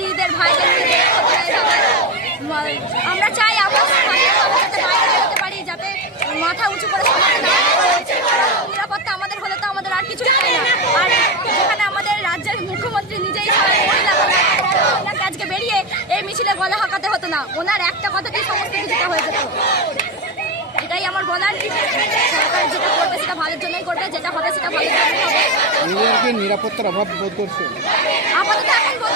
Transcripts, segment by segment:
দিদিদের ভাইদের আমরা চাই আমরা যাতে যাতে মাথা উঁচু করে নিরাপত্তা আমাদের হলে তো আমাদের আর কিছুই চাই না। আর যেখানে আমাদের রাজ্যের মুখ্যমন্ত্রী নিজেই ওনাকে আজকে বেরিয়ে এই মিছিলে গলা হাঁকাতে হতো না। ওনার একটা কথাতেই সমস্ত কিছুটা হয়ে যেত। এটাই আমার বলার। সরকার যেটা করবে সেটা ভালোর জন্যই করবে, যেটা হবে সেটা ভালোর জন্যই হবে। নিরাপত্তার অভাব বোধ করছে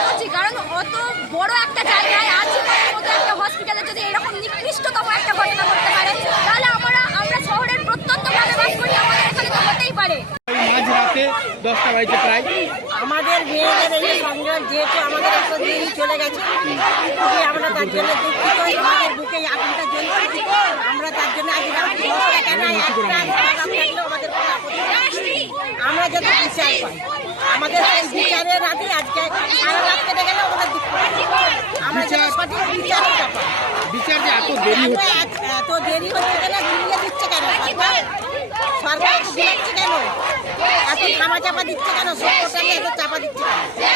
করছি কারণ অত বড় একটা জায়গায় আজীবনের মতো একটা হসপিটালে যদি এরকম নিকৃষ্টতম একটা ঘটনা ঘটতে পারে তাহলে আমরা আমরা শহরের প্রত্যন্ত ভাবে বাস করি আমাদের এখানে তো হতেই পারে। রাতে দশটা বাড়িতে প্রায়। আমাদের মেয়েদের এই সংগ্রাম যেহেতু আমাদের একটা দেরি চলে গেছে খুবই আমরা তার জন্য দুঃখিত আমাদের বুকে আগুনটা জ্বলছে। আমরা তার জন্য আজ রাত দশটা কেন একটা রাত থাকলেও আমাদের কোনো আপত্তি নেই। আমরা যাতে বিচার পাই আমাদের এই বিচারের রাতে আজকে সারা রাত কেটে গেলে আমাদের দুঃখ। আমরা যেন সঠিক বিচারটা পাই বিচার যে এত দেরি হচ্ছে। এত- দেরি হচ্ছে কেন? ঘুরিয়ে দিচ্ছে কেন? সরকার সরকার ঘুরাচ্ছে কেন? এত থামা চাপা দিচ্ছে কেন? নিয়ে এত চাপা দিচ্ছে কেন?